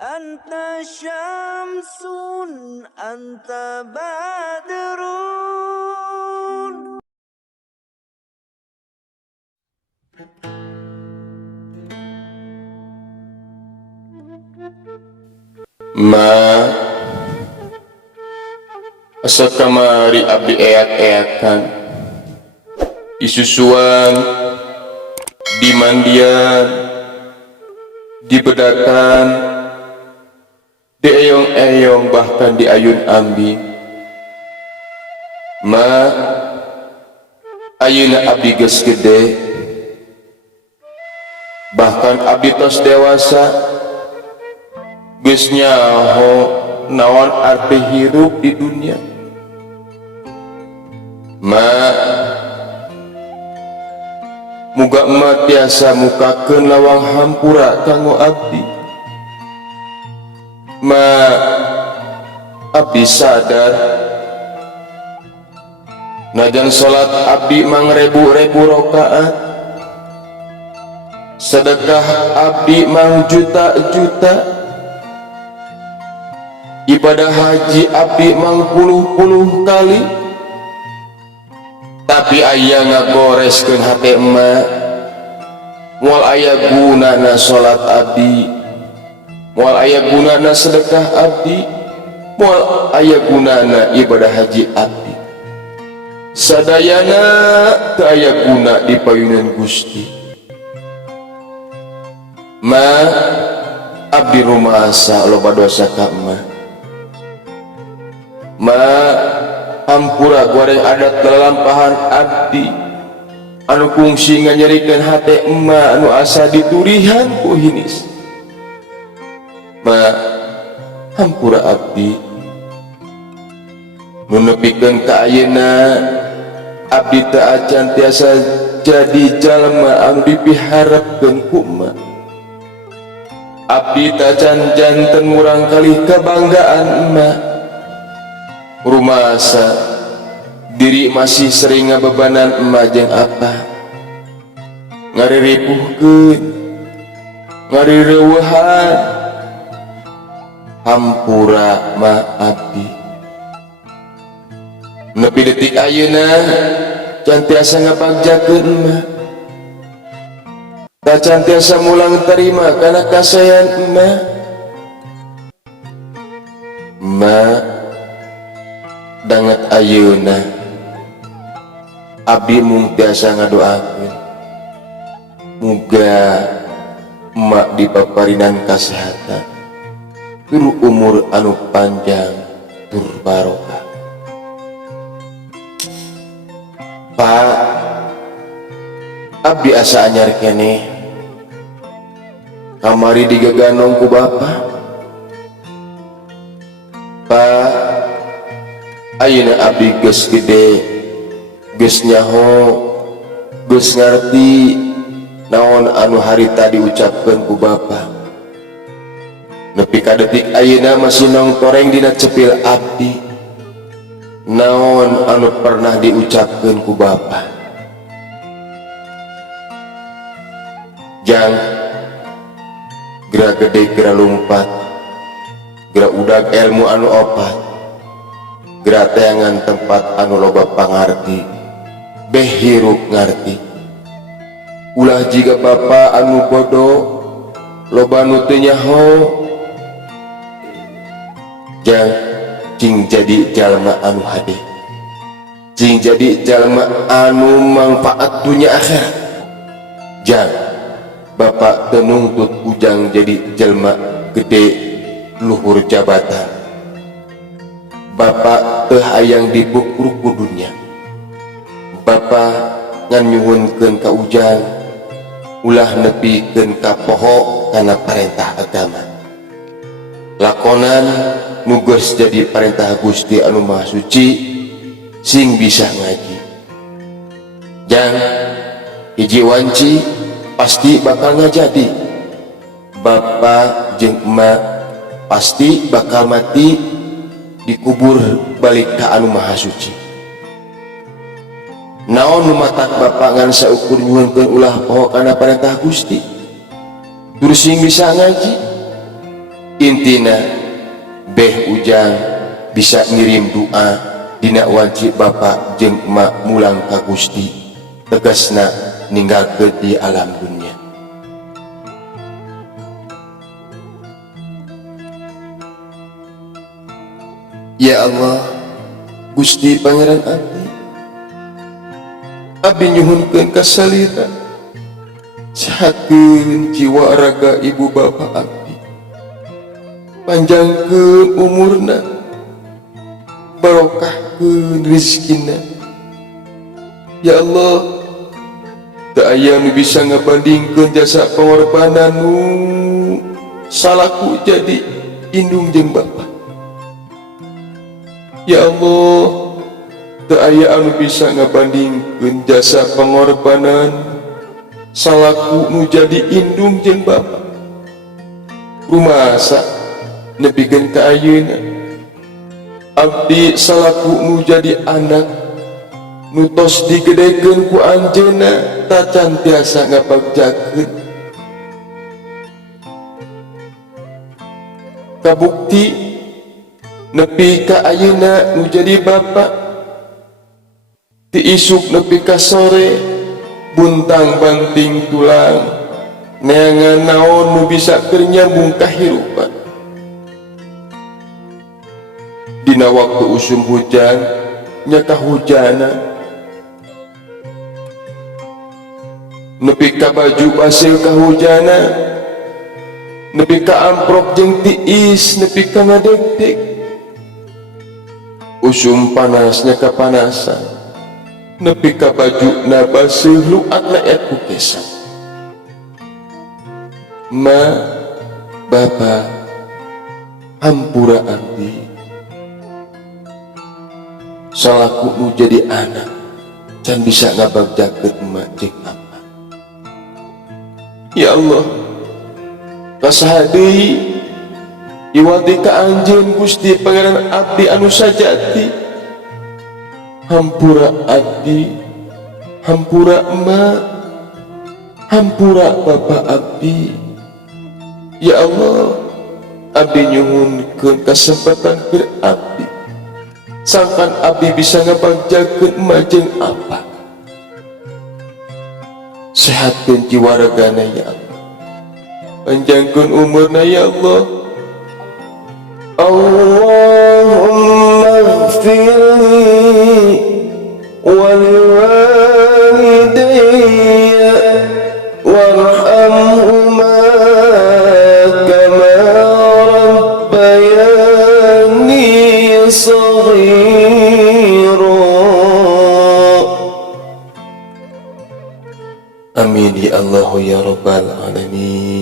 Anta syamsun, anta badrun. Ma asa kamari abdi eak-eakan disusuan, dimandian, dibedakan, dieyong-eyong, bahkan diayun ambing. Ma ayeuna abdi geus gede, bahkan abdi tos dewasa, geus nyaho naon arti hirup di dunia. Ma muga emak tiasa mukakeun lawang hampura kanggo abdi. Ma abdi sadar najan salat abdi mang rebu-rebu rakaat, sedekah abdi mang juta-juta, ibadah haji abdi mang puluh-puluh kali, tapi aya ngagoreskeun hate emak, moal aya gunana salat abdi, moal aya gunana sedekah abdi, moal aya gunana ibadah haji abdi. Sadayana teu aya guna di payunan Gusti. Ma abdi rumasa loba dosa ka emak. Ma hampura goreng adat lalampahan abdi anu kungsi nganyerikeun hate emak anu asa diturihan ku hinis. Ma hampura abdi nu nepikeun ka ayeuna abdi teu acan tiasa jadi jalma anu dipiharepkeun ku emak. Abdi teu acan janten murang kali kebanggaan emak. Rumasa diri masih sering ngabebanan emak jeung apa, ngariripuhkeun, ngarireueuhan. Hampura ma abdi nepi detik ayeuna can tiasa ngabagjakeun emak, tak can tiasa mulang terima kana kasayan emak. Emak danget ayeuna abdi mung tiasa ngadoakeun muga emak dipaparinan kasehatan, tur umur anu panjang, tur barokah. Pak abdi asa anyar keneh kamari digaganong ku bapa. Pak ayeuna abdi geus gede, geus nyaho, geus ngarti naon anu harita diucapkeun ku bapa. Nepi ka detik ayeuna masih nongkoreng dina cepil abdi naon anu pernah diucapkeun ku bapa. Jang geura gede, geura lumpat, geura udag ilmu anu opat, geura teangan tempat anu loba pangarti, beh hirup ngarti. Ulah jiga bapa anu bodoh, loba anu teu nyaho. Jang cing jadi jalma anu hade, cing jadi jalma anu manfaat dunia akhirat. Jang bapa teu nuntut ujang jadi jalma gede luhur jabatan. Bapa teu hayang dibukru ku dunya. Bapa ngan nyuhunkeun ka ujang ulah nepikeun ka poho kana parentah agama. Lakonan nu geus jadi parentah Gusti anu Maha Suci sing bisa ngaji. Jang hiji wanci pasti bakal ngajadi. Bapa jeung emak pasti bakal mati dikubur balik ka anu Maha Suci. Naon nu matak bapa ngan saukur nyuhunkeun ulah poho kana parentah Gusti tur sing bisa ngaji. Intina beh ujang bisa ngirim doa dina wajib bapak jeung emak mulang ka Gusti, tegasna ninggalkeun di alam dunia. Ya Allah, Gusti Pangeran abdi nyuhunkeun kasalira sahakeun jiwa raga ibu bapa abdi, panjangkeun umurna, barokahkeun rezekina. Ya Allah, teu aya nu bisa ngabandingkeun jasa pengorbanan nu salaku jadi indung jeung bapa. Ya Allah, teu aya anu bisa ngabandingkeun jasa pengorbanan salaku nu jadi indung jeung bapa. Rumasa nepikeun ka ayeuna abdi salaku nu jadi anak nu tos digedekeun ku anjeunna tacan tiasa ngabagjakeun. Kabukti nepi ka ayeuna nu jadi bapa, ti isuk nepi ka sore buntang banting tulang neangan naon nu bisa keur nyambung kahirupan. Dina waktu usum hujan nya kahujanan, nepi ka baju basil kahujanan, nepi ka amprok jeung tiis, nepi ka ngadeg-deg. Usum panasnya kapanasan, nepi ka baju na baseuh luatna et kukesan. Ma, bapa, hampura abdi, salaku nu jadi anak can bisa ngabagjakeun emak jeung apa. Ya Allah, kasaha deui iwati ka anjeun Gusti Pangeran abdi anu sajati. Hampura abdi, hampura emak, hampura bapa abdi. Ya Allah, abdi nyuhunkeun kasempatan keur abdi sangkan abdi bisa ngabagjakeun emak jeung apa. Sehatkeun jiwa ragana ya Allah, panjangkeun umurna ya Allah. Allahumma ighfirli wa liwalidayya warhamhuma kama rabbayani saghira. Amin ya Allah ya rabbal alamin.